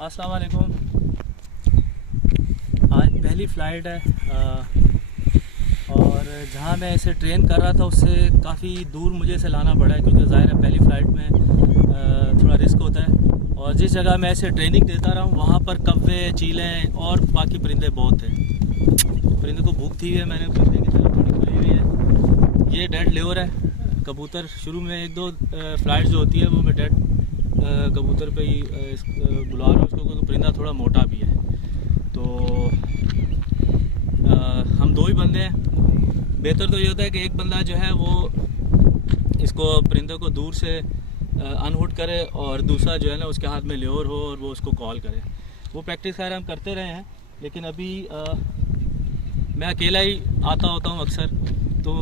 अस्सलाम वालेकुम। आज पहली फ़्लाइट है और जहाँ मैं इसे ट्रेन कर रहा था उससे काफ़ी दूर मुझे इसे लाना पड़ा है, क्योंकि ज़ाहिर है पहली फ़्लाइट में थोड़ा रिस्क होता है। और जिस जगह मैं इसे ट्रेनिंग देता रहा हूँ वहाँ पर कौवे, चीलें और बाकी परिंदे बहुत थे। परिंदे को भूख थी है, मैंने परिंदे की जगह थोड़ी खुली हुई है। ये डेड लेवर है कबूतर। शुरू में एक दो फ़्लाइट जो होती है वो मैं डेड कबूतर पे ही बुला रहा हूँ उसको, क्योंकि परिंदा थोड़ा मोटा भी है। तो हम दो ही बंदे हैं। बेहतर तो ये होता है कि एक बंदा जो है वो इसको परिंदे को दूर से अनहुड करे और दूसरा जो है ना उसके हाथ में ल्योर हो और वो उसको कॉल करे। वो प्रैक्टिस खैर हम करते रहे हैं, लेकिन अभी मैं अकेला ही आता होता हूँ अक्सर, तो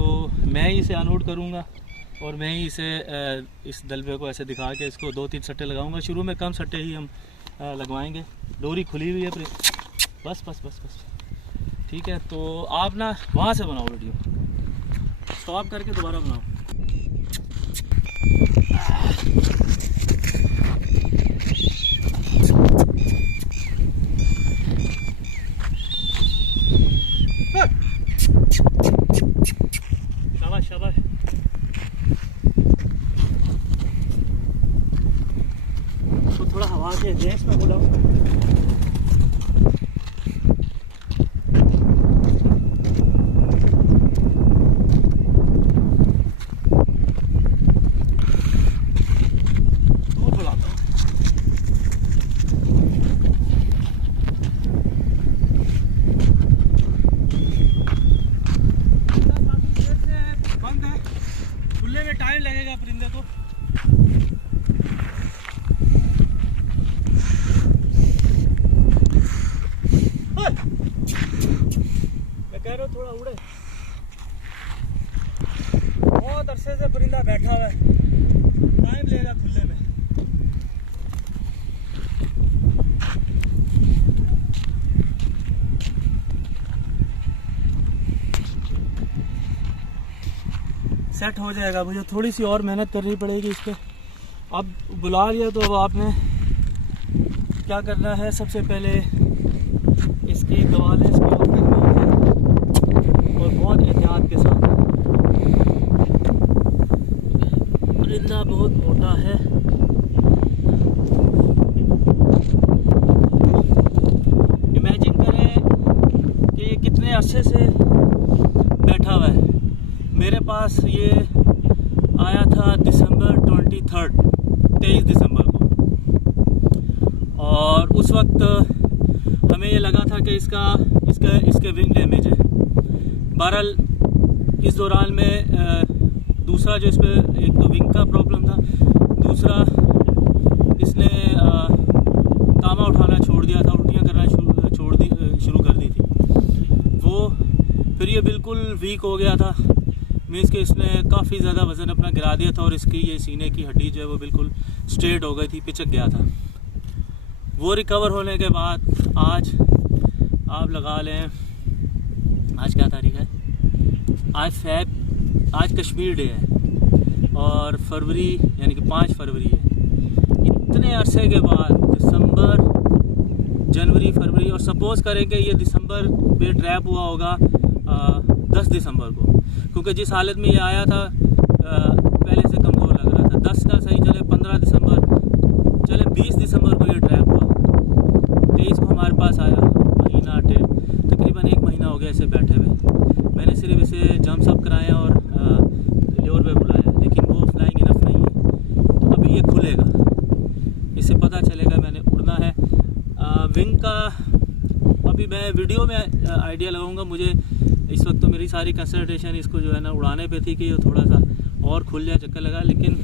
मैं ही इसे अनहुड करूँगा और मैं ही इसे इस दलबे को ऐसे दिखा के इसको 2-3 सट्टे लगाऊंगा। शुरू में कम सट्टे ही हम लगवाएंगे। डोरी खुली हुई है बस बस बस बस ठीक है। तो आप ना वहाँ से बनाओ वीडियो, स्टॉप करके दोबारा बनाओ। शाबाश शाबाश। तो थोड़ा हवा के अगेंस्ट में बुलाओ। खुले में टाइम लगेगा परिंदे को। मैं कह रहा हूँ थोड़ा उड़े। बहुत अरसे से परिंदा बैठा हुआ है, टाइम लेगा खुले में। सेट हो जाएगा। मुझे थोड़ी सी और मेहनत करनी पड़ेगी इस पर। अब बुला लिया तो अब आपने क्या करना है, सबसे पहले इसकी दवालें इसकी ऑफ करनी है और बहुत एहतियात के साथ। परिंदा बहुत मोटा है। इमेजिन करें कि कितने अरसे से बैठा हुआ है। मेरे पास ये आया था दिसंबर 23 दिसंबर को, और उस वक्त हमें ये लगा था कि इसके विंग डैमेज है। बहरहाल इस दौरान में दूसरा जो इस पर एक तो विंग का प्रॉब्लम था, दूसरा इसने तामा उठाना छोड़ दिया था, उल्टियाँ करना शुरू कर दी थी वो। फिर ये बिल्कुल वीक हो गया था, मीन्स कि इसने काफ़ी ज़्यादा वज़न अपना गिरा दिया था और इसकी ये सीने की हड्डी जो है वो बिल्कुल स्ट्रेट हो गई थी, पिचक गया था। वो रिकवर होने के बाद आज आप लगा लें, आज क्या तारीख है, आज कश्मीर डे है और फरवरी यानी कि 5 फरवरी है। इतने अरसे के बाद दिसंबर, जनवरी, फरवरी, और सपोज़ करें कि ये दिसंबर में ट्रैप हुआ होगा 10 दिसंबर को, क्योंकि जिस हालत में ये आया था पहले से कमज़ोर लग रहा था। 10 ना सही चले 15 दिसंबर, चले 20 दिसंबर को ये ट्रैप हुआ। 23 को हमारे पास आया, महीना तकरीबन 1 महीना हो गया इसे बैठे हुए। मैंने सिर्फ इसे जम्प अप कराया और ल्योर पे बुलाया, लेकिन वो फ्लाइंग इनफ नहीं है। तो अभी ये खुलेगा, इससे पता चलेगा मैंने उड़ना है। विंग का अभी मैं वीडियो में आइडिया लगाऊंगा। मुझे इस वक्त तो मेरी सारी कंसंट्रेशन इसको जो है ना उड़ाने पे थी कि ये थोड़ा सा और खुल जाए, चक्कर लगा, लेकिन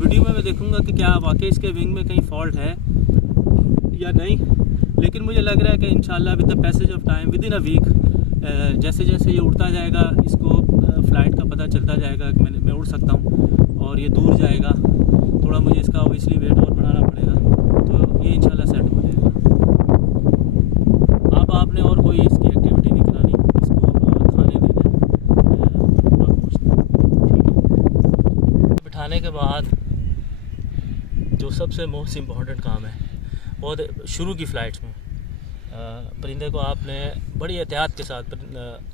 वीडियो में मैं देखूंगा कि क्या वाकई इसके विंग में कहीं फॉल्ट है या नहीं। लेकिन मुझे लग रहा है कि इंशाल्लाह with the passage of time, within a week, जैसे जैसे ये उड़ता जाएगा इसको फ़्लाइट का पता चलता जाएगा कि मैं उड़ सकता हूँ और ये दूर जाएगा। थोड़ा मुझे इसका ऑब्वियसली वेट और बढ़ाना पड़ेगा, तो ये इंशाल्लाह सेट हो जाएगा। अब आपने और कोई इसकी एक्टिविटी नहीं करानी, इसको खाने देना है, बिठाने के बाद जो सबसे मोस्ट इम्पॉर्टेंट काम है बहुत शुरू की फ़्लाइट्स में परिंदे को आपने बड़ी एहतियात के साथ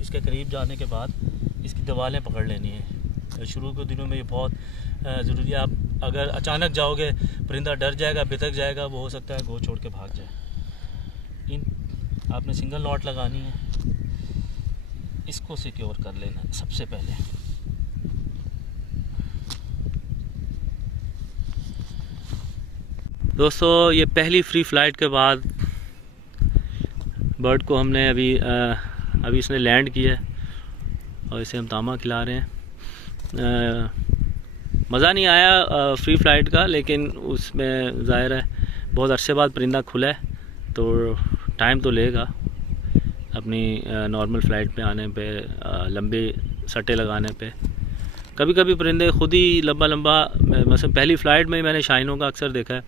इसके करीब जाने के बाद इसकी दवालें पकड़ लेनी है। शुरू के दिनों में ये बहुत ज़रूरी है। आप अगर अचानक जाओगे परिंदा डर जाएगा, बितक जाएगा, वो हो सकता है गो छोड़ के भाग जाए। आपने सिंगल नॉट लगानी है, इसको सिक्योर कर लेना है सबसे पहले। दोस्तों ये पहली फ्री फ्लाइट के बाद बर्ड को हमने अभी इसने लैंड किया है और इसे हम तामा खिला रहे हैं। मज़ा नहीं आया फ्री फ्लाइट का, लेकिन उसमें ज़ाहिर है बहुत अरसे बाद परिंदा खुला है तो टाइम तो लेगा अपनी नॉर्मल फ़्लाइट पे आने पे, लंबे सट्टे लगाने पे। कभी कभी परिंदे खुद ही लंबा मतलब पहली फ़्लाइट में ही मैंने शाइनों का अक्सर देखा है,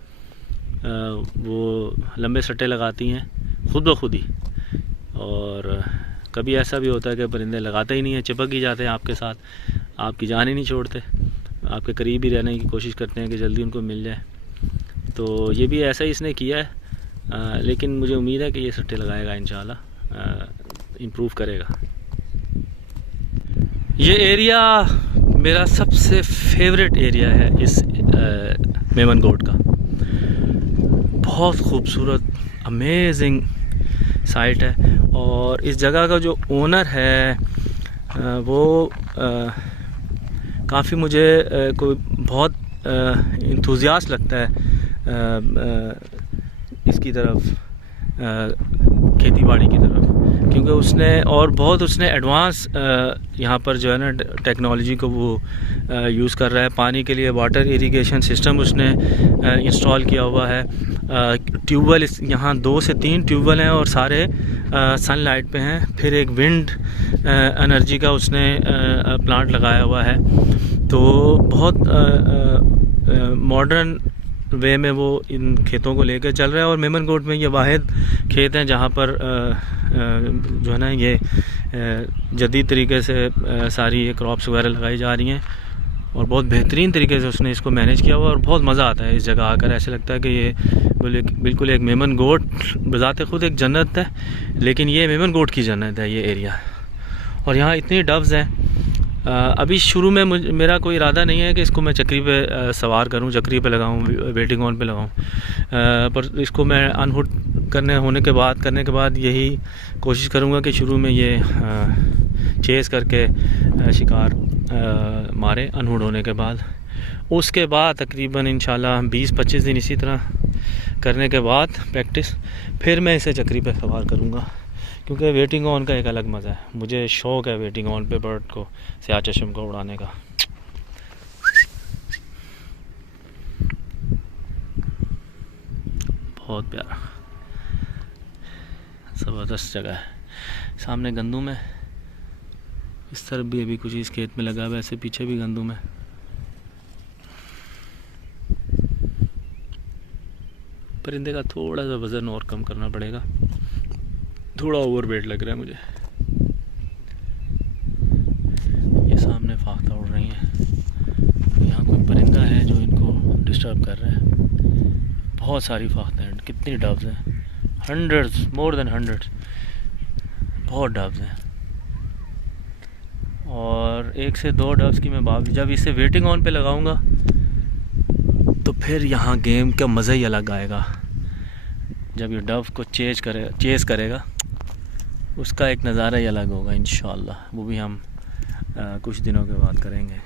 वो लंबे सट्टे लगाती हैं खुद ब खुद ही। और कभी ऐसा भी होता है कि परिंदे लगाते ही नहीं हैं, चिपक ही जाते हैं आपके साथ, आपकी जान ही नहीं छोड़ते, आपके करीब ही रहने की कोशिश करते हैं कि जल्दी उनको मिल जाए। तो ये भी ऐसा ही इसने किया है, लेकिन मुझे उम्मीद है कि ये सट्टे लगाएगा, इंशाल्लाह इम्प्रूव करेगा। ये एरिया मेरा सबसे फेवरेट एरिया है इस मेमनगोट का। बहुत खूबसूरत अमेजिंग साइट है और इस जगह का जो ओनर है वो काफ़ी मुझे कोई बहुत इंथुजियास्ट लगता है इसकी तरफ, खेती बाड़ी की तरफ, क्योंकि उसने एडवांस यहाँ पर जो है ना टेक्नोलॉजी को वो यूज़ कर रहा है। पानी के लिए वाटर इरिगेशन सिस्टम उसने इंस्टॉल किया हुआ है। ट्यूबवेल यहाँ 2 से 3 ट्यूबवेल हैं और सारे सनलाइट पे हैं। फिर एक विंड एनर्जी का उसने प्लांट लगाया हुआ है। तो बहुत मॉडर्न वे में वो इन खेतों को लेकर चल रहा है। और मेमनगोट में ये वाहिद खेत हैं जहाँ पर जो है ना ये जदीद तरीके से सारी ये क्रॉप्स वगैरह लगाई जा रही हैं और बहुत बेहतरीन तरीके से उसने इसको मैनेज किया हुआ और बहुत मज़ा आता है इस जगह आकर। ऐसे लगता है कि ये बिल्कुल एक मेमनगोट बज़ाते खुद एक जन्नत है, लेकिन ये मेमनगोट की जन्नत है ये एरिया। और यहाँ इतनी डव्स हैं। अभी शुरू में मेरा कोई इरादा नहीं है कि इसको मैं चक्री पे सवार करूं, चक्री पे लगाऊं, वेटिंग ऑन पे लगाऊं, पर इसको मैं अनहुड करने के बाद यही कोशिश करूंगा कि शुरू में ये चेज़ करके शिकार मारे अनहुड होने के बाद। उसके बाद तकरीबन इंशाल्लाह 20-25 दिन इसी तरह करने के बाद प्रैक्टिस, फिर मैं इसे चक्री पे सवार करूँगा, क्योंकि वेटिंग ऑन का एक अलग मज़ा है। मुझे शौक़ है वेटिंग ऑन पे बर्ड को, स्याह चश्म को उड़ाने का। बहुत प्यारा ज़बरदस्त जगह है। सामने गंदुम है, इस तरफ भी अभी कुछ इस खेत में लगा हुआ है, ऐसे पीछे भी गंदुम है। परिंदे का थोड़ा सा वज़न और कम करना पड़ेगा, थोड़ा ओवरवेट लग रहा है मुझे। ये सामने फाख्ता उड़ रही है, यहाँ कोई परिंदा है जो इनको डिस्टर्ब कर रहा है। बहुत सारी फाख्ता हैं, कितनी डव्स हैं, हंड्रेड्स, मोर देन हंड्रेड्स, बहुत डव्स हैं। और 1 से 2 डव्स की मैं बात, जब इसे वेटिंग ऑन पे लगाऊंगा तो फिर यहाँ गेम का मज़ा ही अलग आएगा। जब ये डव को चेज़ करेगा उसका एक नज़ारा ही अलग होगा इंशाल्लाह। वो भी हम कुछ दिनों के बाद करेंगे।